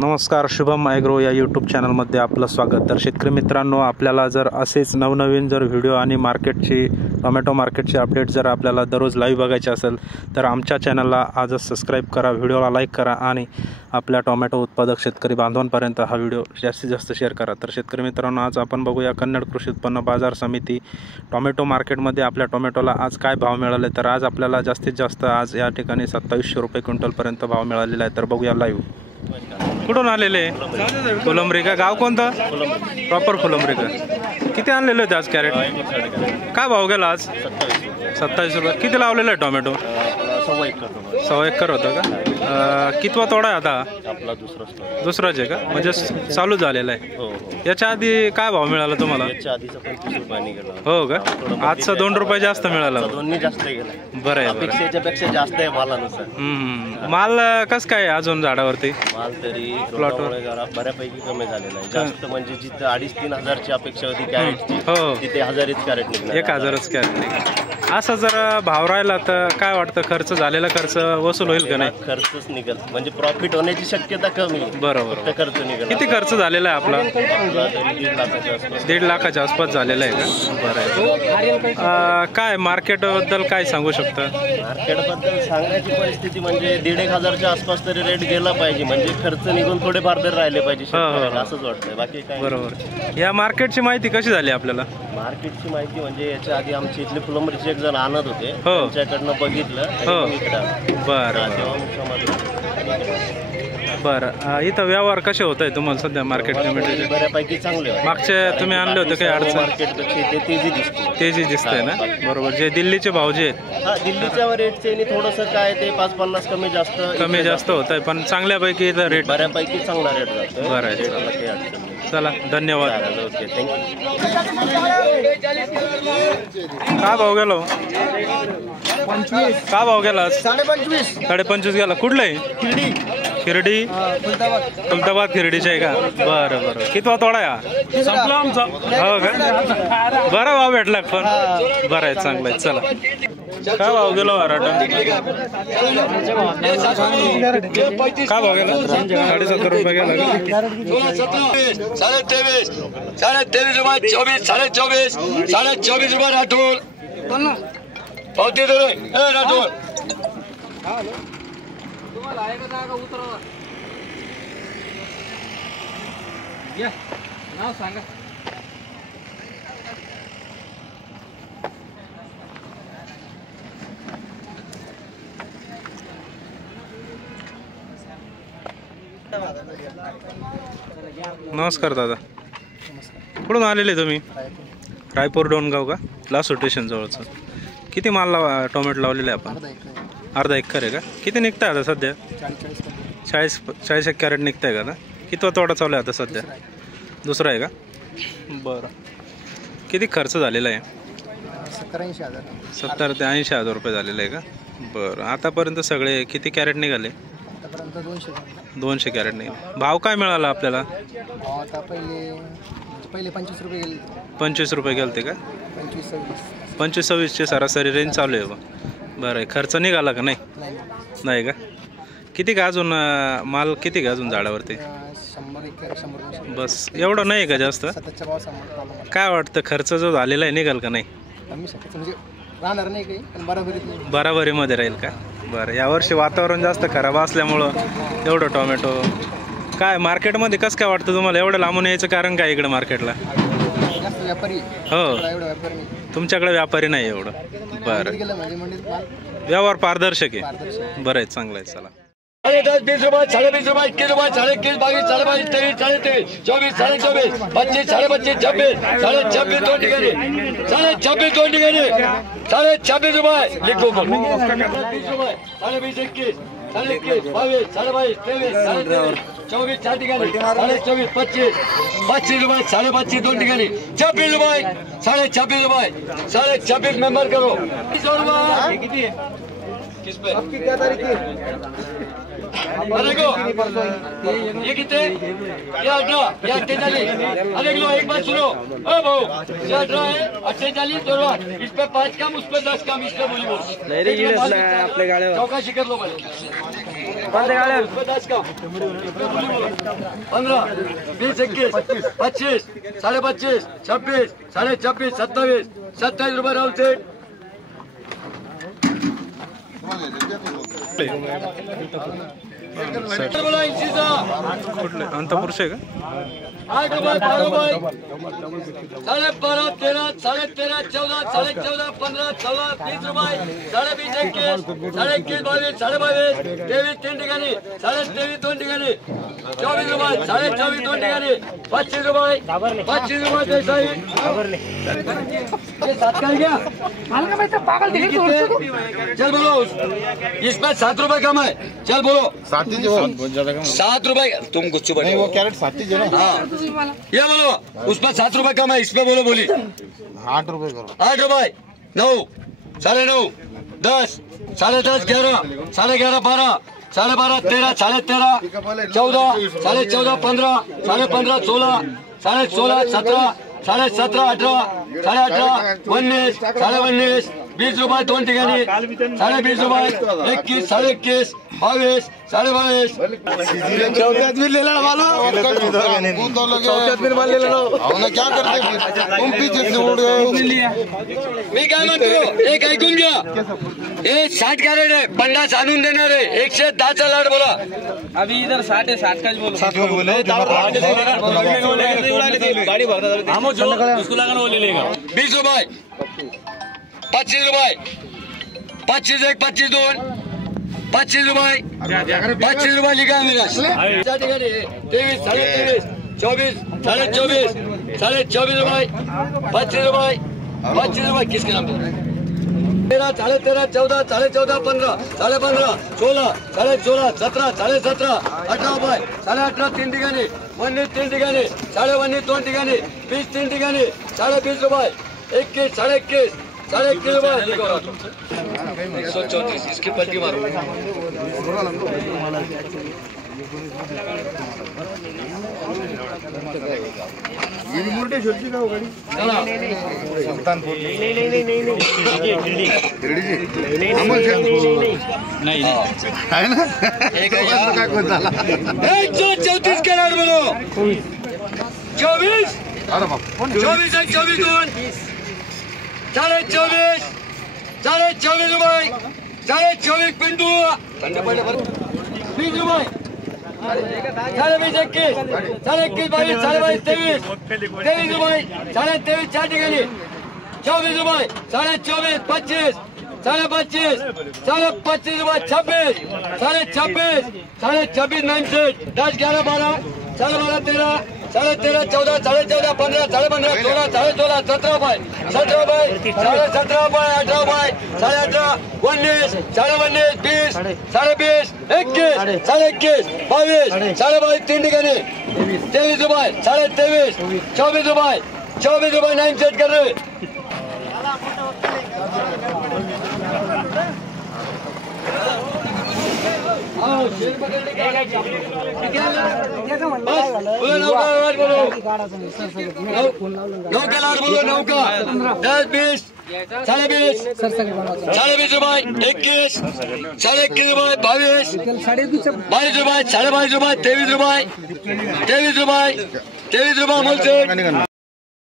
नमस्कार, शुभम ॲग्रो या यूट्यूब चॅनलमध्ये आपलं स्वागत। तर शेतकरी मित्रांनो, आपल्याला जर असेच नवनवीन जर व्हिडिओ आणि मार्केटची टोमॅटो मार्केटची अपडेट जर आपल्याला दररोज लाईव्ह बघायचे असेल तर आमच्या चॅनलला आजच सबस्क्राईब करा, व्हिडिओला लाईक करा आणि आपल्या टोमॅटो उत्पादक शेतकरी बांधवांपर्यंत हा व्हिडिओ जास्तीत जास्त शेअर करा। तर शेतकरी मित्रांनो, आज आपण बघूया कन्नड कृषी उत्पन्न बाजार समिती टोमॅटो मार्केटमध्ये आपल्या टोमॅटोला आज काय भाव मिळाले। तर आज आपल्याला जास्तीत जास्त आज या ठिकाणी 2700 रुपये क्विंटलपर्यंत भाव मिळालेला आहे। तर बघूया लाईव्ह। कुठून आलेले? फुलंब्री का? गाव कोणतं? प्रॉपर फुलंब्री का? किती आणलेले होते आज कॅरेट? काय भाव गेला आज? 27 रुपये। किती लावलेलं आहे टोमॅटो? 1.25 एकर होतं का? कितवा तोडा आहे आता? आपला दुसराच आहे का? म्हणजे चालू झालेला आहे। याच्या आधी काय भाव मिळाला तुम्हाला? याच्या आधीचा 25 रुपयांनी गेला। हो का? आजचा 2 रुपये जास्त मिळाला। दोन्ही जास्त गेला। बरं आहे, अपेक्षेच्या पेक्षा जास्त आहे मालानुसार। माल कस काय अजून झाडावरती? माल तरी प्लॉटवर बऱ्यापैकी कमी झालेला आहे। जास्त म्हणजे जिथं 2,500-3 हजारची अपेक्षा होती कॅरेटची, हो तिथे 1000च कॅरेट निघाला। 1000च कॅरेट निघाला। असं जर भाव राहिला तर काय वाटतं, खर्च झालेला खर्च वसूल होईल का नाही? खर्चच निघेल, म्हणजे प्रॉफिट होण्याची शक्यता कमी। बरोबर। खर्च निघेल। किती खर्च झालेला आहे आपला? 1.5 लाखाच्या आसपास झालेला आहे का? बरं आहे। काय मार्केट बद्दल काय सांगू शकता? मार्केट बद्दल सांगायची परिस्थिती म्हणजे 1,500 हजारच्या आसपास तरी रेट गेला पाहिजे, म्हणजे खर्च निघून थोडेफार तरी राहिले पाहिजे, असंच वाटतंय। बाकी काय? बरोबर। या मार्केटची माहिती कशी झाली आपल्याला? मार्केटची माहिती म्हणजे याच्या आधी आमच्या इथले फुलंब्रीचे एक जण आणत होते, त्यांच्याकडनं बघितलं। बरं, इथं व्यवहार कसे होत आहे तुम्हाला सध्या मार्केट कमिटीचे? बऱ्यापैकी चांगले। मागचे तुम्ही आणले होते काही अडचण? मार्केटपेक्षा तेजी दिसते। तेजी दिसते ना? बरोबर। जे दिल्लीचे भाव जे आहेत, हा दिल्लीच्या रेटचे थोडंसं काय ते 5-50 कमी जास्त होत आहे, पण चांगल्यापैकी इथं रेट बऱ्यापैकी चांगला रेट जातो। बरं आहे, चला धन्यवाद। Okay, thank you. काय भाव गेलो? 25। काय भाव गेला? 25.5 गेला। कुठलं आहे? खिरडी खुलताबाद खिरडीचे आहे का? बरं बरं। कितवा तोडा आहे? संपला आमचा। हो का? बरा भाव भेटला पण? बरं आहे, चांगलं आहे, चला। काय भाव गेलो वराटा? काय भाव गेला? 7.5 रुपये गेला का? 23.5 रुपये 24 24.5 24.5 रुपये राठोड पावती दे रे राठोड। नमस्कार दादा, कुठून आलेले तुम्ही? रायपूर डोणगाव का? लासू स्टेशन जवळचं। किती माल टोमॅटो लावलेले आपण? अर्धा एकर आहे का? किती निघताय आता सध्या? 40 कॅरेट निघताय का? कितवा तोडा चालू आहे आता सध्या? दुसरा आहे का? बरं। किती खर्च झालेला आहे? 70 ते 80 हजार रुपये झालेला आहे का? बरं। आतापर्यंत सगळे किती कॅरेट निघाले? 200 कॅरेट निघाले। भाव काय मिळाला आपल्याला? पहिले 25 रुपये गेले। 25 रुपये गेलते का? 25-26 ची सरासरी रेंज चालू आहे बा। बरं आहे। खर्च निघाला का? नाही का? किती का अजून माल किती का अजून झाडावरती? 100 बस एवढं नाही का जास्त? काय वाटतं, खर्च जो झालेला आहे निघाल का? नाही राहणार नाही काही, पण बराबरीमध्ये राहील का? बरं। यावर्षी वातावरण जास्त खराब असल्यामुळं एवढं टोमॅटो काय मार्केटमध्ये कसं काय वाटतं तुम्हाला? एवढं लांबून यायचं कारण काय इकडे मार्केटला? हो, तुमच्याकडे व्यापारी नाही एवढं? बरं। व्यवहार पारदर्शक आहे। बरं आहे, चांगलं आहे, चला। 10 20 रुपये 20 रुपये 21 रुपये 21 22 23 23 24 24 25 25 26 26 दोन ठिकाणी 26 दोन ठिकाणी 26 रुपये लिखो 20 रुपये 20 21 21 22 22 23 24 चार ठिकाणी 24 25 25 रुपये 25 दोन ठिकाणी 26 रुपये 26 रुपये 26 मेंबर करो 20 रुपये किती है? किस पे? आपकी क्या तारीख है? अरे गो ये कितने? ये 18 ये 48। अरे लो एक बात सुनो, ओ भाऊ ये 18 है 48 दोनों, इस पे 5 कम उस पे 10 कम, इस पे बोली बोल नहीं रे, ये आपले गाड़े चौका शिकर लो भाई। 15, 20, 21, 25, 25.5, 26, 26.5, 27, 27 रुपये राहुल सेठ. बोला 80चा. कुठले अंतपुरुष आहे का? 8 रुपये, 12 रुपये, 12.5, 13, 13.5, 14, 14.5, 15, 16, 30 रुपये, 20, 21, 21, 22, 22, 23 तीन ठिकाणी, 23 दोन ठिकाणी, 24 रुपये, 24 दोन ठिकाणी, 25 रुपये, 25 रुपये देसाई. चल बोलो, इसमें 7 रुपए कम है. चल बोलो 7 रुपए. तुम गुच्चू बने वो कैरेट 7 है ना. हाँ ये बोलो उसमें 7 रुपए कम है. इसमें बोलो बोली 8 रुपए करो. 8 रुपए, 9, 9.5, 10, 10.5, 11, 11.5, 12, 12.5, 13, 13.5, 14, 14.5, 15, 15.5, 16, 16.5, 17, 17.5, 18, 18.5, 19, 19, 20 रुपये दोन ठिकाणी, 20.5 रुपये, 21, 21, 22, 22. चौथ्यात भी ले लो वालो. चौथ्यात भी माल ले लो. ना क्या करते तुम पीछे से उड़ गए. मी काय म्हणतो एक ऐकून घ्या. हे 60 कॅरेट आहे, 50 आणून देणार आहे. 110चा लाट बोला. अभी इधर 60 है, 60 का बोलो. 7 बोले गाड़ी भरता हम जो उसको लगाना वो ले लेगा. 20 रुपये, 25 रुपये, 25 1, 25 2, 25 रुपये, 25 रुपये लिखा है मेरा. त्या ठिकाणी 23, 23, 24, 24.5, 24.5 रुपये, 25 रुपये, 25 रुपये. किसके नाम पे 13, 13.5, 14, 14.5, 15, 15.5, 16, 16.5, 17, 17.5, 18 रुपये, 18.5 तीन ठिकाणी, 19 तीन ठिकाणी, 19 दोन ठिकाणी, 20 तीन ठिकाणी, 20 रुपये, 21, 21, 21 रुपये. 134 इसकी पलटी मारो. नहीं है ना. 134 कॅरेट बोलो. 24, अरे बाप. 24 1, 24 2, 24, 24 रुपये, 24 पिंटू. 20 रुपये, 20, 21, 21, 22, 22, 23, 23 रुपये, 23 चार ठिकाणी, 24 रुपये, 24, 25, 25, 25 रुपये, 26, 26, 26, 9, 10, 11, 12, 12, 13, 13, 14, 14, 15, 15, 16, 16, 17 रुपये, 17 रुपये, 17 रुपये, 18 रुपये, 18, 19, 19, 20, 20, 21, 21, 22, 22 तीन ठिकाणी, 23 रुपये, 23, 24 रुपये, 24 रुपये 9 सेट कर रहे. नौका लाट बोलो. नौका 10, 20, 20, 20 रुपये, 21, 21 रुपये, 22, 22 रुपये, 22 रुपये, 23 रुपये, 23 रुपये, 23 रुपये अमोल सेठ.